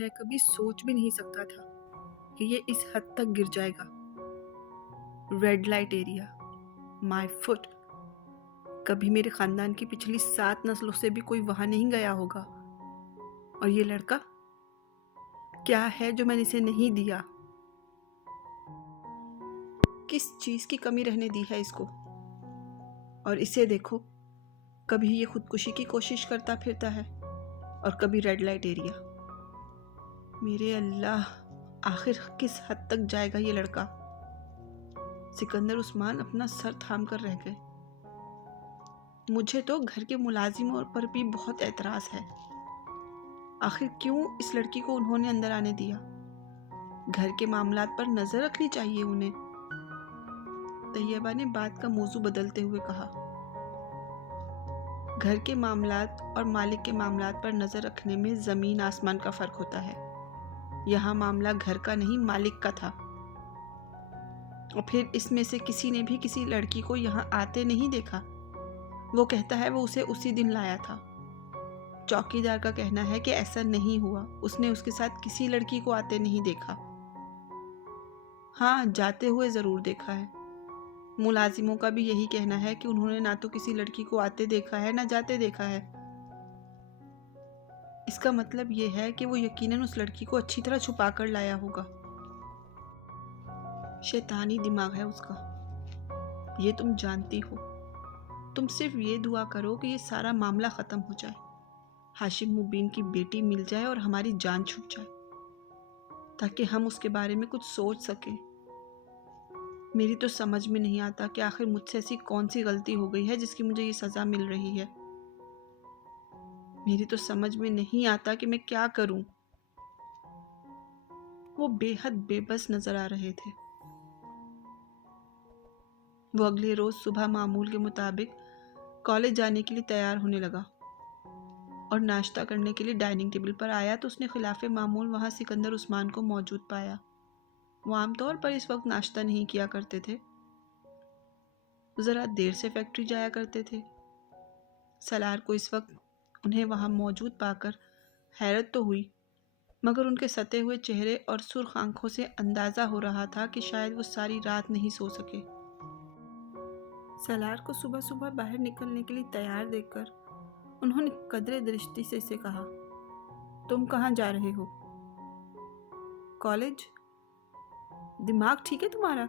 میں کبھی سوچ بھی نہیں سکتا تھا کہ یہ اس حد تک گر جائے گا۔ ریڈ لائٹ ایریا، مائی فٹ۔ کبھی میرے خاندان کی پچھلی 7 نسلوں سے بھی کوئی وہاں نہیں گیا ہوگا، اور یہ لڑکا کیا ہے جو میں نے اسے نہیں دیا؟ کس چیز کی کمی رہنے دی ہے اس کو؟ اور اسے دیکھو، کبھی یہ خودکشی کی کوشش کرتا پھرتا ہے اور کبھی ریڈ لائٹ ایریا۔ میرے اللہ، آخر کس حد تک جائے گا یہ لڑکا؟ سکندر عثمان اپنا سر تھام کر رہ گئے۔ مجھے تو گھر کے ملازموں پر بھی بہت اعتراض ہے۔ آخر کیوں اس لڑکی کو انہوں نے اندر آنے دیا؟ گھر کے معاملات پر نظر رکھنی چاہیے انہیں۔ طیبہ نے بات کا موضوع بدلتے ہوئے کہا، گھر کے معاملات اور مالک کے معاملات پر نظر رکھنے میں زمین آسمان کا فرق ہوتا ہے۔ یہاں معاملہ گھر کا نہیں، مالک کا تھا۔ اور پھر اس میں سے کسی نے بھی کسی لڑکی کو یہاں آتے نہیں دیکھا۔ وہ کہتا ہے وہ اسے اسی دن لایا تھا۔ چوکیدار کا کہنا ہے کہ ایسا نہیں ہوا، اس نے اس کے ساتھ کسی لڑکی کو آتے نہیں دیکھا۔ ہاں، جاتے ہوئے ضرور دیکھا ہے۔ ملازموں کا بھی یہی کہنا ہے کہ انہوں نے نہ تو کسی لڑکی کو آتے دیکھا ہے نہ جاتے دیکھا ہے۔ اس کا مطلب یہ ہے کہ وہ یقیناً اس لڑکی کو اچھی طرح چھپا کر لایا ہوگا۔ شیطانی دماغ ہے اس کا، یہ تم جانتی ہو۔ تم صرف یہ دعا کرو کہ یہ سارا معاملہ ختم ہو جائے، ہاشم مبین کی بیٹی مل جائے اور ہماری جان چھٹ جائے، تاکہ ہم اس کے بارے میں کچھ سوچ سکیں۔ میری تو سمجھ میں نہیں آتا کہ آخر مجھ سے ایسی کون سی غلطی ہو گئی ہے جس کی مجھے یہ سزا مل رہی ہے۔ میری تو سمجھ میں نہیں آتا کہ میں کیا کروں۔ وہ بے حد بے بس نظر آ رہے تھے۔ وہ اگلے روز صبح معمول کے مطابق کالج جانے کے لیے تیار ہونے لگا اور ناشتہ کرنے کے لیے ڈائننگ ٹیبل پر آیا تو اس نے خلاف معمول وہاں سکندر عثمان کو موجود پایا۔ وہ عام طور پر اس وقت ناشتہ نہیں کیا کرتے تھے، ذرا دیر سے فیکٹری جایا کرتے تھے۔ سالار کو اس وقت انہیں وہاں موجود پا کر حیرت تو ہوئی، مگر ان کے ستے ہوئے چہرے اور سرخ آنکھوں سے اندازہ ہو رہا تھا کہ شاید وہ ساری رات نہیں سو سکے۔ سالار کو صبح صبح باہر نکلنے کے لیے تیار دیکھ کر انہوں نے قدرے درشتی سے اسے کہا، تم کہاں جا رہے ہو؟ کالج؟ دماغ ٹھیک ہے تمہارا؟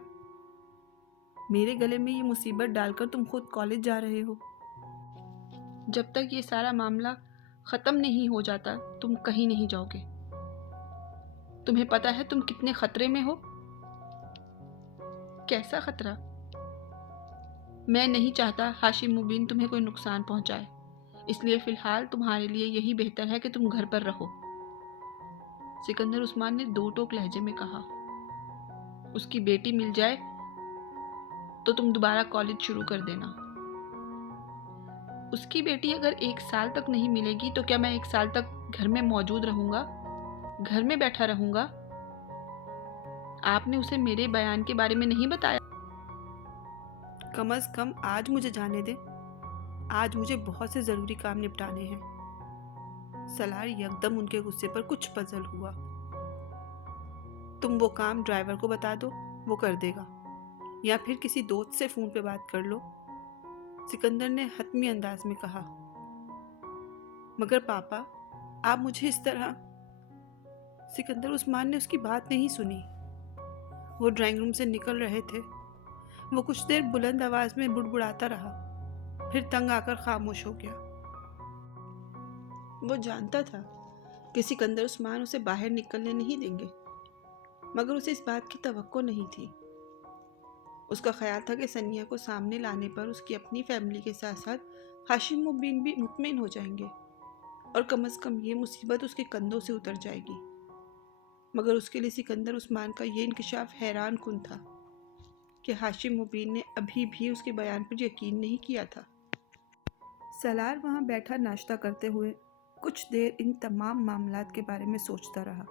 میرے گلے میں یہ مصیبت ڈال کر تم خود کالج جا رہے ہو؟ جب تک یہ سارا معاملہ ختم نہیں ہو جاتا تم کہیں نہیں جاؤ گے۔ تمہیں پتا ہے تم کتنے خطرے میں ہو؟ کیسا خطرہ؟ میں نہیں چاہتا ہاشم مبین تمہیں کوئی نقصان پہنچائے، اس لیے فی الحال تمہارے لیے یہی بہتر ہے کہ تم گھر پر رہو۔ سکندر عثمان نے دو ٹوک لہجے میں کہا، اس کی بیٹی مل جائے تو تم دوبارہ کالج شروع کر دینا۔ اس کی بیٹی اگر 1 سال تک نہیں ملے گی تو کیا میں 1 سال تک گھر میں موجود رہوں گا، گھر میں بیٹھا رہوں گا؟ آپ نے اسے میرے بیان کے بارے میں نہیں بتایا؟ کم از کم آج مجھے جانے دیں، آج مجھے بہت سے ضروری کام نپٹانے ہیں۔ سالار یکدم ان کے غصے پر کچھ پزل ہوا۔ تم وہ کام ڈرائیور کو بتا دو، وہ کر دے گا، یا پھر کسی دوست سے فون پہ بات کر لو، سکندر نے حتمی انداز میں کہا۔ مگر پاپا، آپ مجھے اس طرح… سکندر عثمان نے اس کی بات نہیں سنی۔ وہ ڈرائنگ روم سے نکل رہے تھے۔ وہ کچھ دیر بلند آواز میں بڑبڑاتا رہا، پھر تنگ آ کر خاموش ہو گیا۔ وہ جانتا تھا کہ سکندر عثمان اسے باہر نکلنے نہیں دیں گے، مگر اسے اس بات کی توقع نہیں تھی۔ اس کا خیال تھا کہ ثنیہ کو سامنے لانے پر اس کی اپنی فیملی کے ساتھ ساتھ ہاشم مبین بھی مطمئن ہو جائیں گے، اور کم از کم یہ مصیبت اس کے کندھوں سے اتر جائے گی۔ مگر اس کے لیے سکندر عثمان کا یہ انکشاف حیران کن تھا کہ ہاشم مبین نے ابھی بھی اس کے بیان پر یقین نہیں کیا تھا۔ سالار وہاں بیٹھا ناشتہ کرتے ہوئے کچھ دیر ان تمام معاملات کے بارے میں سوچتا رہا۔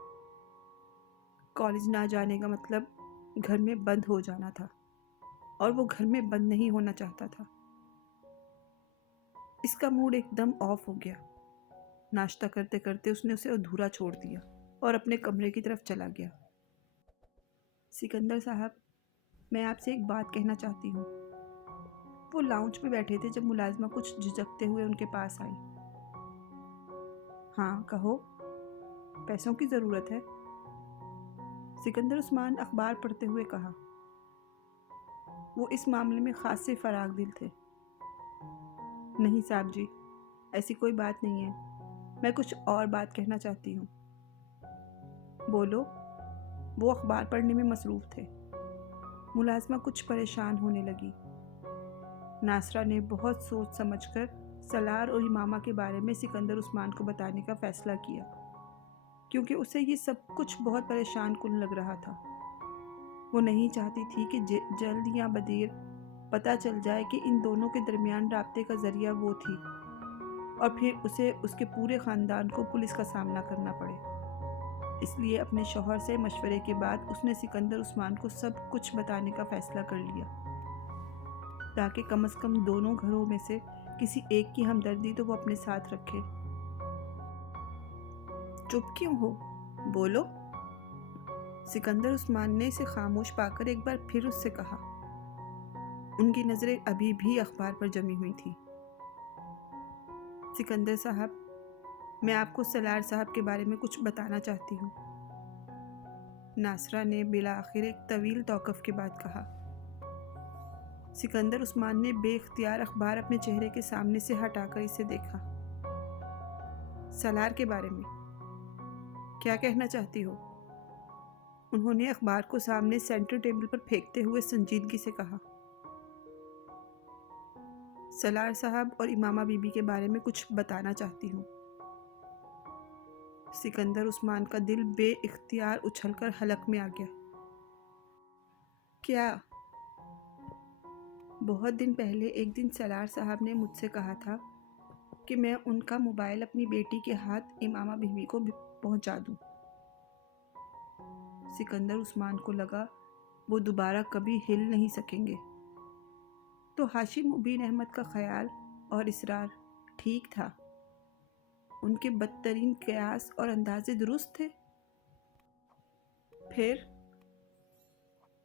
کالج نہ جانے کا مطلب گھر میں بند ہو جانا تھا، اور وہ گھر میں بند نہیں ہونا چاہتا تھا۔ اس کا موڈ ایک دم آف ہو گیا۔ ناشتہ کرتے کرتے اس نے اسے ادھورا چھوڑ دیا۔ اور اپنے کمرے کی طرف چلا گیا۔ سکندر صاحب، میں آپ سے ایک بات کہنا چاہتی ہوں۔ وہ لاؤنج میں بیٹھے تھے جب ملازمہ کچھ جھجکتے ہوئے ان کے پاس آئی۔ ہاں کہو، پیسوں کی ضرورت ہے؟ سکندر عثمان اخبار پڑھتے ہوئے کہا۔ وہ اس معاملے میں خاصے فراغ دل تھے۔ نہیں صاحب جی، ایسی کوئی بات نہیں ہے، میں کچھ اور بات کہنا چاہتی ہوں۔ بولو۔ وہ اخبار پڑھنے میں مصروف تھے۔ ملازمہ کچھ پریشان ہونے لگی۔ ناصرہ نے بہت سوچ سمجھ کر سالار اور امامہ کے بارے میں سکندر عثمان کو بتانے کا فیصلہ کیا، کیونکہ اسے یہ سب کچھ بہت پریشان کن لگ رہا تھا۔ وہ نہیں چاہتی تھی کہ جلد یا بدیر پتہ چل جائے کہ ان دونوں کے درمیان رابطے کا ذریعہ وہ تھی، اور پھر اسے اس کے پورے خاندان کو پولیس کا سامنا کرنا پڑے۔ اس لیے اپنے شوہر سے مشورے کے بعد اس نے سکندر عثمان کو سب کچھ بتانے کا فیصلہ کر لیا، تاکہ کم از کم دونوں گھروں میں سے کسی ایک کی ہمدردی تو وہ اپنے ساتھ رکھے۔ چپ کیوں ہو؟ بولو۔ سکندر عثمان نے اسے خاموش پا کر ایک بار پھر اس سے کہا۔ ان کی نظریں ابھی بھی اخبار پر جمی ہوئی تھی۔ سکندر صاحب، میں آپ کو سالار صاحب کے بارے میں کچھ بتانا چاہتی ہوں، ناصرہ نے بالآخر ایک طویل توقف کے بعد کہا۔ سکندر عثمان نے بے اختیار اخبار اپنے چہرے کے سامنے سے ہٹا کر اسے دیکھا۔ سالار کے بارے میں کیا کہنا چاہتی ہو؟ انہوں نے اخبار کو سامنے سینٹر ٹیبل پر پھینکتے ہوئے سنجیدگی سے کہا۔ سالار صاحب اور امامہ بی بی کے بارے میں کچھ بتانا چاہتی ہوں۔ سکندر عثمان کا دل بے اختیار اچھل کر حلق میں آ گیا۔ کیا؟ بہت دن پہلے ایک دن سالار صاحب نے مجھ سے کہا تھا کہ میں ان کا موبائل اپنی بیٹی کے ہاتھ امامہ بیوی کو پہنچا دوں۔ سکندر عثمان کو لگا وہ دوبارہ کبھی ہل نہیں سکیں گے۔ تو ہاشم مبین احمد کا خیال اور اصرار ٹھیک تھا؟ ان کے بدترین قیاس اور اندازے درست تھے؟ پھر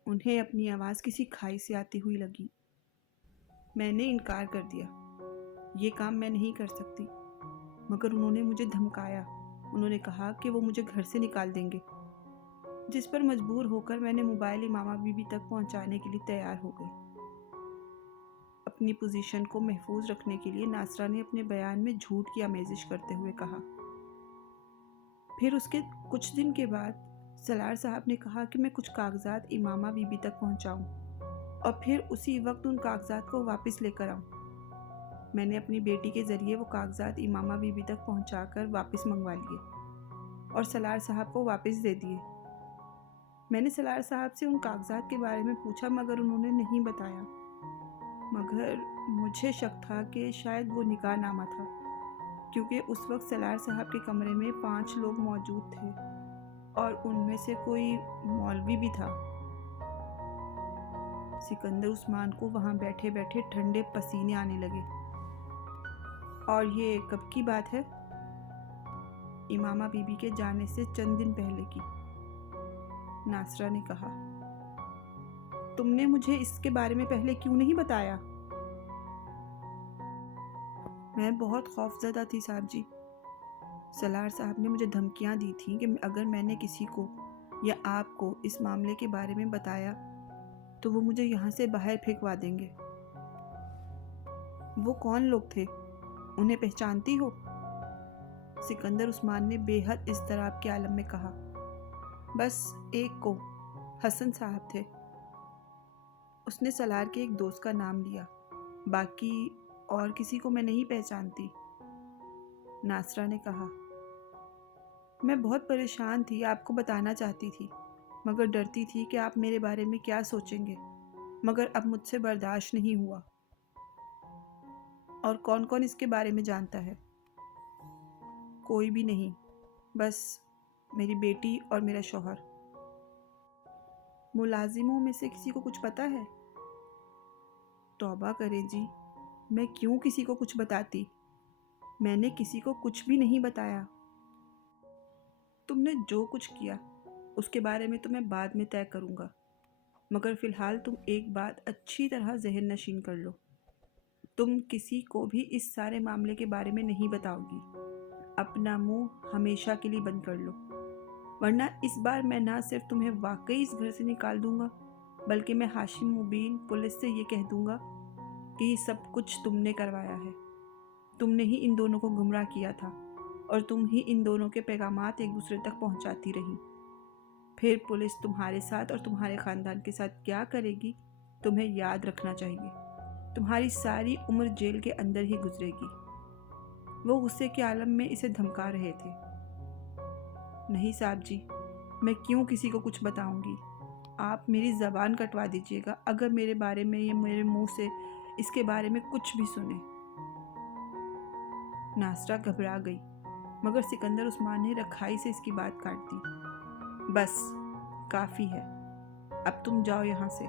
انہیں اپنی آواز کسی کھائی سے آتی ہوئی لگی۔ میں نے انکار کر دیا، یہ کام میں نہیں کر سکتی، مگر انہوں نے مجھے دھمکایا۔ انہوں نے کہا کہ وہ مجھے گھر سے نکال دیں گے، جس پر مجبور ہو کر میں نے موبائل امامہ بی بی تک پہنچانے کے لیے تیار ہو گئی۔ اپنی پوزیشن کو محفوظ رکھنے کے لیے ناصرہ نے اپنے بیان میں جھوٹ کی آمیزش کرتے ہوئے کہا۔ پھر اس کے کچھ دن کے بعد سالار صاحب نے کہا کہ میں کچھ کاغذات امامہ بی بی تک پہنچاؤں اور پھر اسی وقت ان کاغذات کو واپس لے کر آؤں۔ میں نے اپنی بیٹی کے ذریعے وہ کاغذات امامہ بی بی تک پہنچا کر واپس منگوا لیے اور سالار صاحب کو واپس دے دیے۔ میں نے سالار صاحب سے ان کاغذات کے بارے میں پوچھا، مگر انہوں نے نہیں بتایا، مگر مجھے شک تھا کہ شاید وہ نکاح نامہ تھا، کیونکہ اس وقت سالار صاحب کے کمرے میں 5 لوگ موجود تھے اور ان میں سے کوئی مولوی بھی تھا۔ سکندر عثمان کو وہاں بیٹھے بیٹھے ٹھنڈے پسینے آنے لگے۔ اور یہ کب کی بات ہے؟ امامہ بی بی کے جانے سے چند دن پہلے کی، ناصرہ نے کہا۔ تم نے مجھے اس کے بارے میں پہلے کیوں نہیں بتایا؟ میں بہت خوف زدہ تھی صاحب جی۔ سالار صاحب نے مجھے دھمکیاں دی تھیں کہ اگر میں نے کسی کو یا آپ کو اس معاملے کے بارے میں بتایا تو وہ مجھے یہاں سے باہر پھینکوا دیں گے۔ وہ کون لوگ تھے؟ انہیں پہچانتی ہو؟ سکندر عثمان نے بے حد اضطراب کے عالم میں کہا۔ بس ایک کو، حسن صاحب تھے۔ اس نے سالار کے ایک دوست کا نام لیا، باقی اور کسی کو میں نہیں پہچانتی، ناصرہ نے کہا۔ میں بہت پریشان تھی، آپ کو بتانا چاہتی تھی، مگر ڈرتی تھی کہ آپ میرے بارے میں کیا سوچیں گے، مگر اب مجھ سے برداشت نہیں ہوا۔ اور کون کون اس کے بارے میں جانتا ہے؟ کوئی بھی نہیں، بس میری بیٹی اور میرا شوہر۔ ملازموں میں سے کسی کو کچھ پتہ ہے؟ توبہ کرے جی، میں کیوں کسی کو کچھ بتاتی؟ میں نے کسی کو کچھ بھی نہیں بتایا۔ تم نے جو کچھ کیا اس کے بارے میں تو میں بعد میں طے کروں گا، مگر فی الحال تم ایک بات اچھی طرح ذہن نشین کر لو، تم کسی کو بھی اس سارے معاملے کے بارے میں نہیں بتاؤ گی۔ اپنا منہ ہمیشہ کے لیے بند کر لو، ورنہ اس بار میں نہ صرف تمہیں واقعی اس گھر سے نکال دوں گا، بلکہ میں ہاشم مبین پولیس سے یہ کہہ دوں گا کہ یہ سب کچھ تم نے کروایا ہے، تم نے ہی ان دونوں کو گمراہ کیا تھا اور تم ہی ان دونوں کے پیغامات ایک دوسرے تک پہنچاتی رہی۔ پھر پولیس تمہارے ساتھ اور تمہارے خاندان کے ساتھ کیا کرے گی تمہیں یاد رکھنا چاہیے، تمہاری ساری عمر جیل کے اندر ہی گزرے گی۔ وہ غصے کے عالم میں اسے دھمکا رہے تھے۔ نہیں صاحب جی، میں کیوں کسی کو کچھ بتاؤں گی؟ آپ میری زبان کٹوا دیجیے گا اگر میرے بارے میں یا میرے منہ سے اس کے بارے میں کچھ بھی سنیں۔ ناصرہ گھبرا گئی، مگر سکندر عثمان نے رکھائی سے اس کی بات کاٹ دی۔ بس کافی ہے، اب تم جاؤ یہاں سے،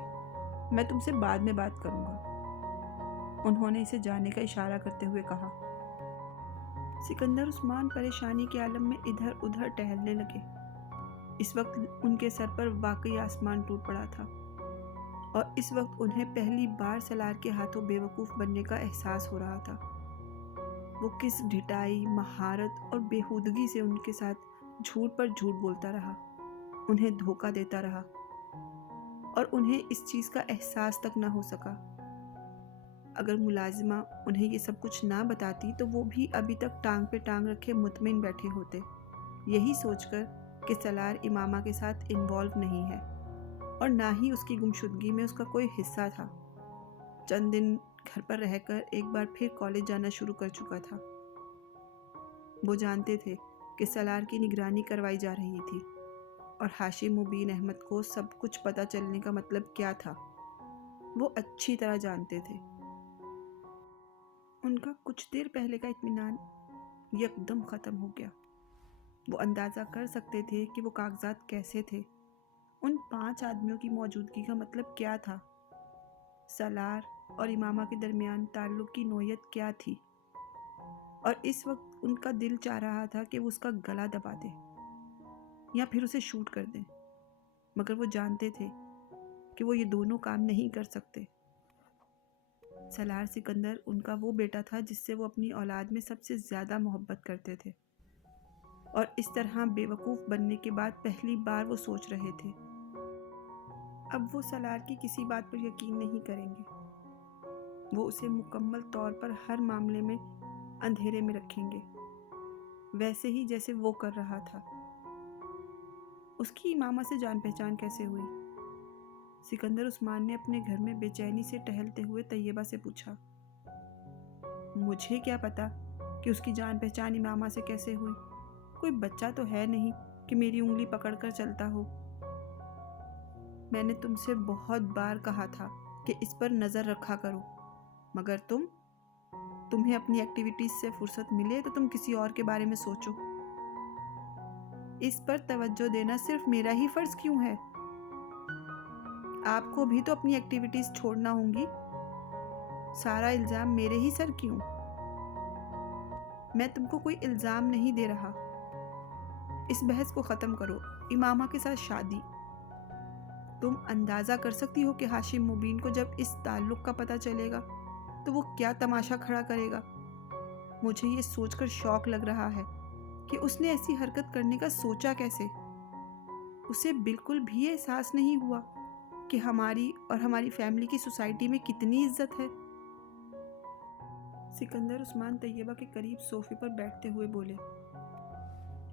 میں تم سے بعد میں بات کروں گا، انہوں نے اسے جانے کا اشارہ کرتے ہوئے کہا۔ سکندر عثمان پریشانی کے عالم میں ادھر ادھر ٹہلنے لگے۔ اس وقت ان کے سر پر واقعی آسمان ٹوٹ پڑا تھا، اور اس وقت انہیں پہلی بار سالار کے ہاتھوں بے وقوف بننے کا احساس ہو رہا تھا۔ وہ کس ڈھٹائی، مہارت اور بےہودگی سے ان کے ساتھ جھوٹ پر جھوٹ بولتا رہا، انہیں دھوکہ دیتا رہا، اور انہیں اس چیز کا احساس تک نہ ہو سکا۔ اگر ملازمہ انہیں یہ سب کچھ نہ بتاتی تو وہ بھی ابھی تک ٹانگ پہ ٹانگ رکھے مطمئن بیٹھے ہوتے، یہی سوچ کر کہ سالار امامہ کے ساتھ انوالو نہیں ہے اور نہ ہی اس کی گمشدگی میں اس کا کوئی حصہ تھا۔ چند دن گھر پر رہ کر ایک بار پھر کالج جانا شروع کر چکا تھا۔ وہ جانتے تھے کہ سالار کی نگرانی کروائی جا رہی تھی، اور ہاشم مبین احمد کو سب کچھ پتہ چلنے کا مطلب کیا تھا وہ اچھی طرح جانتے تھے۔ ان کا کچھ دیر پہلے کا اطمینان یکدم ختم ہو گیا۔ وہ اندازہ کر سکتے تھے کہ وہ کاغذات کیسے تھے، ان 5 آدمیوں کی موجودگی کا مطلب کیا تھا، سالار اور امامہ کے درمیان تعلق کی نوعیت کیا تھی، اور اس وقت ان کا دل چاہ رہا تھا کہ وہ اس کا گلا دبا دے یا پھر اسے شوٹ کر دیں، مگر وہ جانتے تھے کہ وہ یہ دونوں کام نہیں کر سکتے۔ سالار سکندر ان کا وہ بیٹا تھا جس سے وہ اپنی اولاد میں سب سے زیادہ محبت کرتے تھے، اور اس طرح بے وقوف بننے کے بعد پہلی بار وہ سوچ رہے تھے اب وہ سالار کی کسی بات پر یقین نہیں کریں گے، وہ اسے مکمل طور پر ہر معاملے میں اندھیرے میں رکھیں گے، ویسے ہی جیسے وہ کر رہا تھا۔ اس کی امامہ سے جان پہچان کیسے ہوئی؟ سکندر عثمان نے اپنے گھر میں بے چینی سے ٹہلتے ہوئے طیبہ سے پوچھا۔ مجھے کیا پتا کہ اس کی جان پہچان امامہ سے کیسے ہوئی، کوئی بچہ تو ہے نہیں کہ میری انگلی پکڑ کر چلتا ہو۔ میں نے تم سے بہت بار کہا تھا کہ اس پر نظر رکھا کرو، مگر تمہیں اپنی ایکٹیویٹیز سے فرصت ملے تو تم کسی اور کے بارے میں سوچو۔ اس پر توجہ دینا صرف میرا ہی فرض کیوں ہے؟ آپ کو بھی تو اپنی ایکٹیویٹیز چھوڑنا ہوں گی، سارا الزام میرے ہی سر کیوں؟ میں تم کو کوئی الزام نہیں دے رہا، اس بحث کو ختم کرو۔ امامہ کے ساتھ شادی، تم اندازہ کر سکتی ہو کہ ہاشم مبین کو جب اس تعلق کا پتہ چلے گا تو وہ کیا تماشا کھڑا کرے گا۔ مجھے یہ سوچ کر شوق لگ رہا ہے کہ اس نے ایسی حرکت کرنے کا سوچا کیسے۔ اسے بالکل بھی احساس نہیں ہوا کہ ہماری اور ہماری فیملی کی سوسائٹی میں کتنی عزت ہے۔ سکندر عثمان طیبہ کے قریب صوفے پر بیٹھتے ہوئے بولے،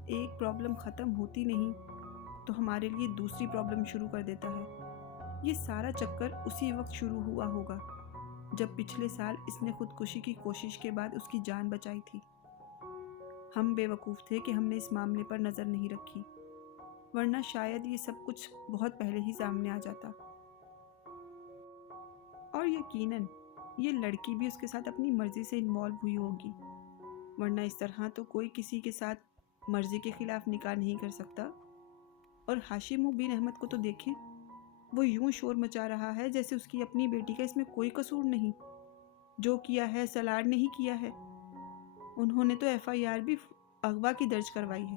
ایک پرابلم ختم ہوتی نہیں تو ہمارے لیے دوسری پرابلم شروع کر دیتا ہے۔ یہ سارا چکر اسی وقت شروع ہوا ہوگا جب پچھلے سال اس نے خودکشی کی کوشش کے بعد اس کی جان بچائی تھی۔ ہم بے وقوف تھے کہ ہم نے اس معاملے پر نظر نہیں رکھی، ورنہ شاید یہ سب کچھ بہت پہلے ہی سامنے آ جاتا، اور یقیناً یہ لڑکی بھی اس کے ساتھ اپنی مرضی سے انوالو ہوئی ہوگی، ورنہ اس طرح تو کوئی کسی کے ساتھ مرضی کے خلاف نکاح نہیں کر سکتا۔ اور ہاشم مبین احمد کو تو دیکھیں، وہ یوں شور مچا رہا ہے جیسے اس کی اپنی بیٹی کا اس میں کوئی قصور نہیں، جو کیا ہے سالار نے ہی کیا ہے، انہوں نے تو FIR بھی اغوا کی درج کروائی ہے۔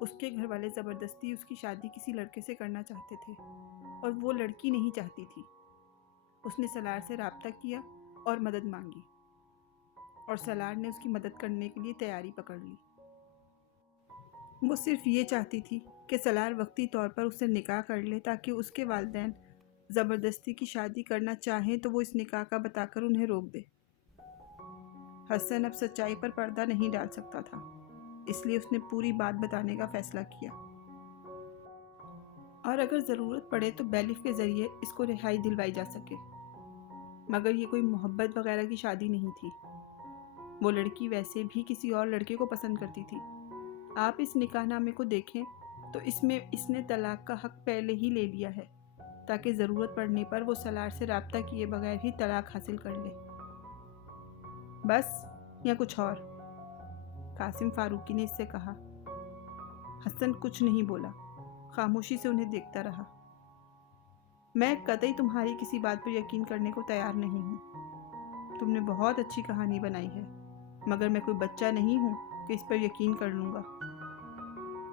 اس کے گھر والے زبردستی اس کی شادی کسی لڑکے سے کرنا چاہتے تھے اور وہ لڑکی نہیں چاہتی تھی۔ اس نے سالار سے رابطہ کیا اور مدد مانگی، اور سالار نے اس کی مدد کرنے کے لیے تیاری پکڑ لی۔ وہ صرف یہ چاہتی تھی کہ سالار وقتی طور پر اس سے نکاح کر لے تاکہ اس کے والدین زبردستی کی شادی کرنا چاہیں تو وہ اس نکاح کا بتا کر انہیں روک دے۔ حسن اب سچائی پر پردہ نہیں ڈال سکتا تھا، اس لیے اس نے پوری بات بتانے کا فیصلہ کیا، اور اگر ضرورت پڑے تو بیلف کے ذریعے اس کو رہائی دلوائی جا سکے۔ مگر یہ کوئی محبت وغیرہ کی شادی نہیں تھی۔ وہ لڑکی ویسے بھی کسی اور لڑکے کو پسند کرتی تھی۔ آپ اس نکاح نامے کو دیکھیں تو اس میں اس نے طلاق کا حق پہلے ہی لے لیا ہے تاکہ ضرورت پڑنے پر وہ سالار سے رابطہ کیے بغیر ہی طلاق حاصل کر لے۔ بس یا کچھ اور؟ قاسم فاروقی نے اس سے کہا۔ حسن کچھ نہیں بولا، خاموشی سے انہیں دیکھتا رہا۔ میں قطعی تمہاری کسی بات پر یقین کرنے کو تیار نہیں ہوں۔ تم نے بہت اچھی کہانی بنائی ہے، مگر میں کوئی بچہ نہیں ہوں کہ اس پر یقین کر لوں گا۔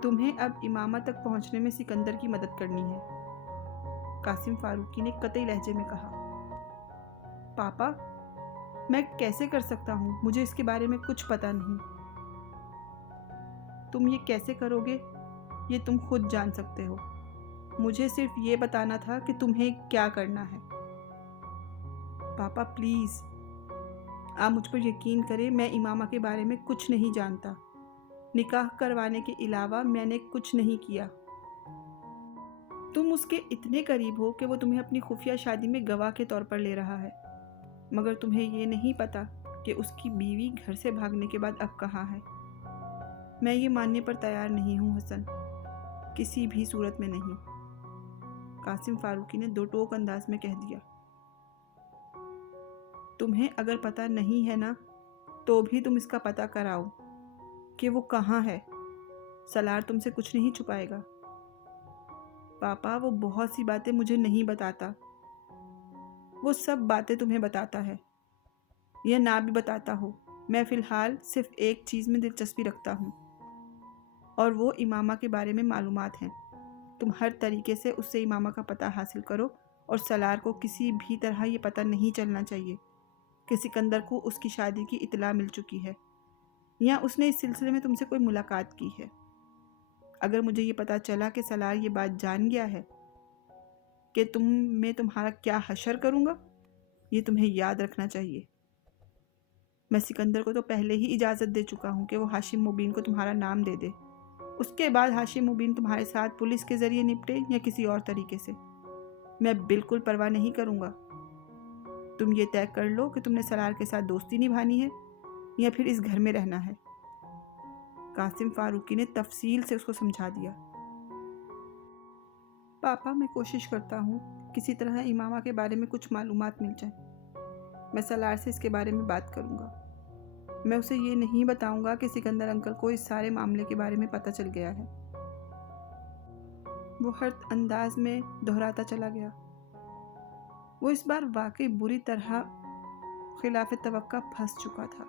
تمہیں اب امامہ تک پہنچنے میں سکندر کی مدد کرنی ہے، قاسم فاروقی نے قطعی لہجے میں کہا۔ پاپا، میں کیسے کر سکتا ہوں؟ مجھے اس کے بارے میں کچھ پتہ نہیں۔ تم یہ کیسے کرو گے یہ تم خود جان سکتے ہو۔ مجھے صرف یہ بتانا تھا کہ تمہیں کیا کرنا ہے۔ پاپا پلیز، آپ مجھ پر یقین کریں، میں امامہ کے بارے میں کچھ نہیں جانتا۔ نکاح کروانے کے علاوہ میں نے کچھ نہیں کیا۔ تم اس کے اتنے قریب ہو کہ وہ تمہیں اپنی خفیہ شادی میں گواہ کے طور پر لے رہا ہے، مگر تمہیں یہ نہیں پتا کہ اس کی بیوی گھر سے بھاگنے کے بعد اب کہاں ہے۔ میں یہ ماننے پر تیار نہیں ہوں حسن، کسی بھی صورت میں نہیں، قاسم فاروقی نے دو ٹوک انداز میں کہہ دیا۔ تمہیں اگر پتہ نہیں ہے نا تو بھی تم اس کا پتہ کراؤ کہ وہ کہاں ہے۔ سالار تم سے کچھ نہیں چھپائے گا۔ پاپا، وہ بہت سی باتیں مجھے نہیں بتاتا۔ وہ سب باتیں تمہیں بتاتا ہے، یا نہ بھی بتاتا ہو۔ میں فی الحال صرف ایک چیز میں دلچسپی رکھتا ہوں، اور وہ امامہ کے بارے میں معلومات ہیں۔ تم ہر طریقے سے اس سے امامہ کا پتہ حاصل کرو، اور سالار کو کسی بھی طرح یہ پتہ نہیں چلنا چاہیے کہ سکندر کو اس کی شادی کی اطلاع مل چکی ہے، یا اس نے اس سلسلے میں تم سے کوئی ملاقات کی ہے۔ اگر مجھے یہ پتہ چلا کہ سالار یہ بات جان گیا ہے کہ میں تمہارا کیا حشر کروں گا، یہ تمہیں یاد رکھنا چاہیے۔ میں سکندر کو تو پہلے ہی اجازت دے چکا ہوں کہ وہ ہاشم مبین کو تمہارا نام دے دے۔ اس کے بعد ہاشم مبین تمہارے ساتھ پولیس کے ذریعے نپٹے یا کسی اور طریقے سے، میں بالکل پرواہ نہیں کروں گا۔ تم یہ طے کر لو کہ تم نے سالار کے ساتھ دوستی نبھانی ہے یا پھر اس گھر میں رہنا ہے۔ قاسم فاروقی نے تفصیل سے اس کو سمجھا دیا۔ پاپا، میں کوشش کرتا ہوں کسی طرح امامہ کے بارے میں کچھ معلومات مل جائیں۔ میں سالار سے اس کے بارے میں بات کروں گا۔ میں اسے یہ نہیں بتاؤں گا کہ سکندر انکل کو اس سارے معاملے کے بارے میں پتہ چل گیا ہے۔ وہ ہر انداز میں دہراتا چلا گیا۔ وہ اس بار واقعی بری طرح خلاف توقع پھنس چکا تھا۔